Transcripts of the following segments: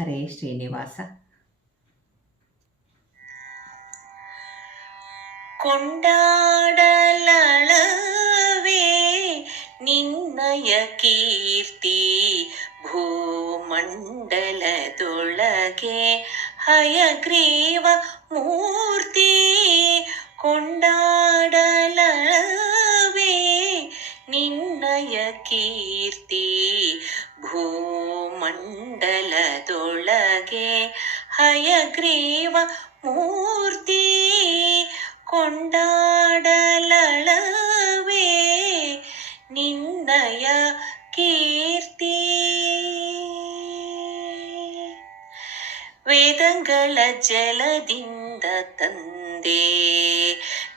ಹರೇ ಶ್ರೀನಿವಾಸ. ಕೊಂಡಾಡಲಳವೇ ನಿನ್ನಯ ಕೀರ್ತಿ ಭೂಮಂಡಲದೊಳಗೆ ಹಯಗ್ರೀವ ಮೂರ್ತಿ. ಕೊಂಡಾಡಲಳವೇ ನಿನ್ನಯ ಕೀರ್ತಿ ಭೂಮಂಡಲದೊಳಗೆ ಹಯಗ್ರೀವ ಮೂರ್ತಿ. ಕೊಂಡಾಡಲಳವೇ ನಿನ್ನಯ ಕೀರ್ತಿ. ವೇದಗಳ ಜಲದಿಂದ ತಂದೆ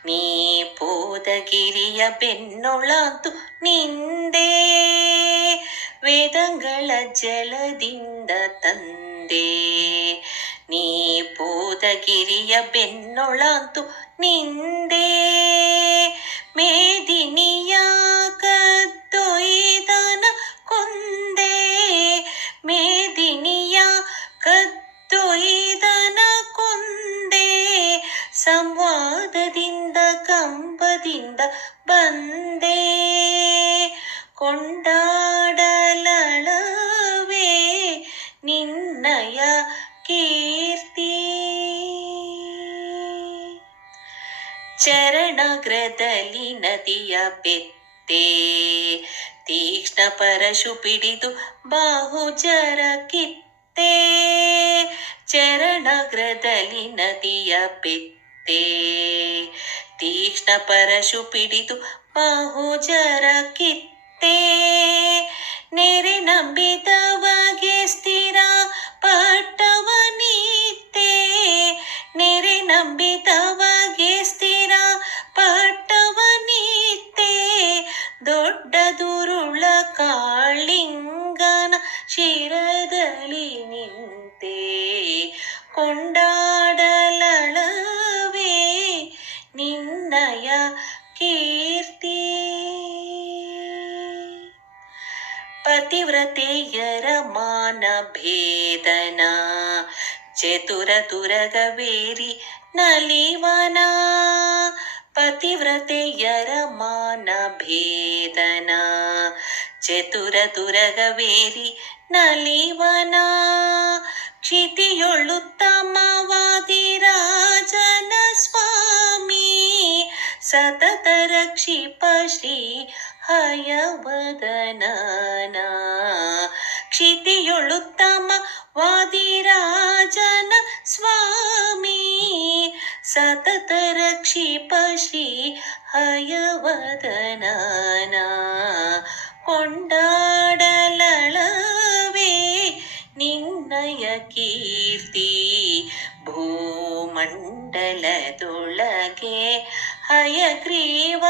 ನೀ ಪೋದಗಿರಿಯ ಬೆನ್ನೊಳಂತು ನಿಂದೆ. ವೇದಗಳ ಜಲದಿಂದ ತಂದೆ ನೀ ಪೋದಗಿರಿಯ ಬೆನ್ನೊಳಂತು ನಿಂದೆ. ಮೇದಿನಿಯ ಕದ್ದೊಯ್ದನ ಕೊಂದೆ. ಮೇದಿನಿಯ ಕದ್ದೊಯ್ದನ ಕೊಂದೆ. ಸಂವಾದದಿಂದ ಕಂಬದಿಂದ ಬಂದೆ. ಕೊಂಡಾಡಲಳವೇ ನಿನ್ನಯ ಕೀರ್ತಿ. ಚರಣಗ್ರದಲ್ಲಿ ನದಿಯ ಪೆತ್ತೆ ತೀಕ್ಷ್ಣ ಪರಶು ಪಿಡಿದು ಬಾಹುಜರ ಕಿತ್ತೆ. ಚರಣಗ್ರದಲ್ಲಿ ನದಿಯ ಪೆತ್ತೆ ತೀಕ್ಷ್ಣ ಪರಶು ಪಿಡಿದು ಬಾಹುಜರ ಕಿತ್ತೆ. ನೆರೆ ನಂಬಿದವಗೆ ಸ್ಥಿರ ಪಟ್ಟವನಿತ್ತೆ. ನೆರೆ ನಂಬಿದವಗೆ ಸ್ಥಿರ ಪಟ್ಟವನಿತ್ತೆ. ದೊಡ್ಡ ದುರುಳ ಕಾಳಿಂಗನ ಶಿರದಲ್ಲಿ ನಿಂತೆ. ಕೊಂಡಾಡಲಳವೇ ನಿನ್ನಯ ಕೀರ್ತಿ. ಪತಿವ್ರತೆಯರ ಮಾನ ಭೇದನ ಚತುರ ತುರಗವೇರಿ ನಲಿವನ. ಪತಿವ್ರತೆಯರ ಮಾನ ಭೇದನ ಚತುರ ತುರಗವೇರಿ ನಲಿವನ. ಕ್ಷಿತಿಯೊಳುತ್ತಮವಾದಿರಾಜನ ಸ್ವಾಮಿ ಸತತ ರಕ್ಷಿಪ ಶ್ರೀ ಹಯವದನನ. ಕ್ಷಿತಿಯೊಳುತ್ತಮ ವಾದಿರಾಜನ ಸ್ವಾಮಿ ಸತತ ರಕ್ಷಿಪ ಶ್ರೀ ಹಯವದನನ. ಕೊಂಡಾಡಲಳವೇ ನಿನ್ನಯ ಕೀರ್ತಿ ಭೂಮಂಡಲದೊಳಗೆ ಹಯಗ್ರೀವ